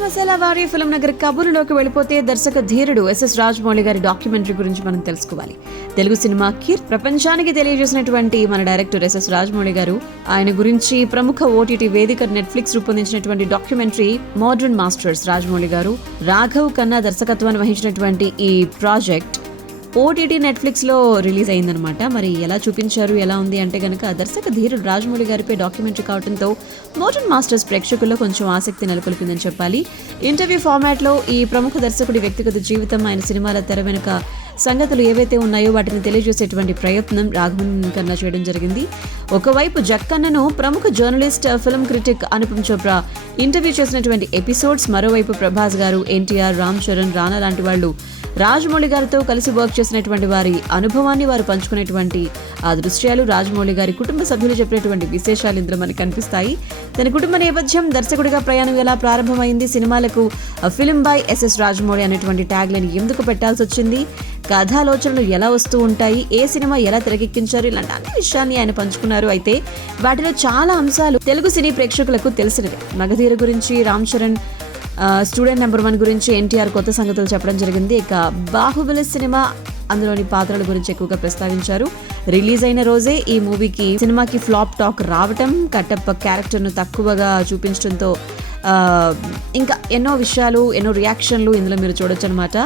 మసాలా వారి ఫిల్మ్ నగర్ కబుర్లోకి వెళ్ళిపోతే దర్శక ధీరుడు ఎస్ఎస్ రాజమౌళి గారి డాక్యుమెంటరీ గురించి మనం తెలుసుకోవాలి. తెలుగు సినిమాకి ప్రపంచానికి తెలియజేసినటువంటి మన డైరెక్టర్ ఎస్ఎస్ రాజమౌళి గారు, ఆయన గురించి ప్రముఖ ఓటీటీ వేదిక నెట్ఫ్లిక్స్ రూపొందించినటువంటి డాక్యుమెంటరీ మోడర్న్ మాస్టర్స్. రాజమౌళి గారు రాఘవ్ ఖన్నా దర్శకత్వాన్ని వహించినటువంటి ఈ ప్రాజెక్ట్ ఓటీటీ నెట్ఫ్లిక్స్లో రిలీజ్ అయిందనమాట. మరి ఎలా చూపించారు, ఎలా ఉంది అంటే కనుక దర్శక ధీరుడు రాజమౌళి గారిపై డాక్యుమెంటరీ కావడంతో మోడర్న్ మాస్టర్స్ ప్రేక్షకుల్లో కొంచెం ఆసక్తి నెలకొల్పిందని చెప్పాలి. ఇంటర్వ్యూ ఫార్మాట్లో ఈ ప్రముఖ దర్శకుడి వ్యక్తిగత జీవితం, ఆయన సినిమాల తెర వెనుక సంగతులు ఏవైతే ఉన్నాయో వాటిని తెలియజేసేటువంటి ప్రయత్నం రాఘవన్ కన్నా చేయడం జరిగింది. ఒకవైపు జక్కన్నను ప్రముఖ journalist, film critic Anupam Chopra interview చేసినటువంటి ఎపిసోడ్స్, మరోవైపు ప్రభాస్ గారు, ఎన్టీఆర్, రామ్ చరణ్, రానా లాంటి వాళ్ళు రాజమౌళి గారితో కలిసి వర్క్ చేసినటువంటి వారి అనుభవాన్ని వారు పంచుకునేటువంటి ఆ దృశ్యాలు, రాజమౌళి గారి కుటుంబ సభ్యులు చెప్పినటువంటి విశేషాలు ఇందులో మనకు కనిపిస్తాయి. తన కుటుంబ నేపథ్యం, దర్శకుడిగా ప్రయాణం ఎలా ప్రారంభమైంది, సినిమాలకు ఫిల్మ్ బై ఎస్ఎస్ రాజమౌళి అనేటువంటి ట్యాగ్ లైన్ ఎందుకు పెట్టాల్సి వచ్చింది, కథాలోచనలు ఎలా వస్తూ ఉంటాయి, ఏ సినిమా ఎలా తెరకెక్కించారు, ఇలాంటి అన్ని విషయాన్ని ఆయన పంచుకున్నారు. అయితే వాటిలో చాలా అంశాలు తెలుగు సినీ ప్రేక్షకులకు తెలిసినవి. మగధీర గురించి, రామ్ చరణ్ స్టూడెంట్ నెంబర్ 1 గురించి, ఎన్టీఆర్ కొత్త సంగతులు చెప్పడం జరిగింది. ఇక బాహుబలి సినిమా అందులోని పాత్రల గురించి ఎక్కువగా ప్రస్తావించారు. రిలీజ్ అయిన రోజే ఈ సినిమాకి ఫ్లాప్ టాక్ రావటం, కట్టప్ప క్యారెక్టర్ను తక్కువగా చూపించడంతో ఇంకా ఎన్నో విషయాలు, ఎన్నో రియాక్షన్లు ఇందులో మీరు చూడొచ్చు అనమాట.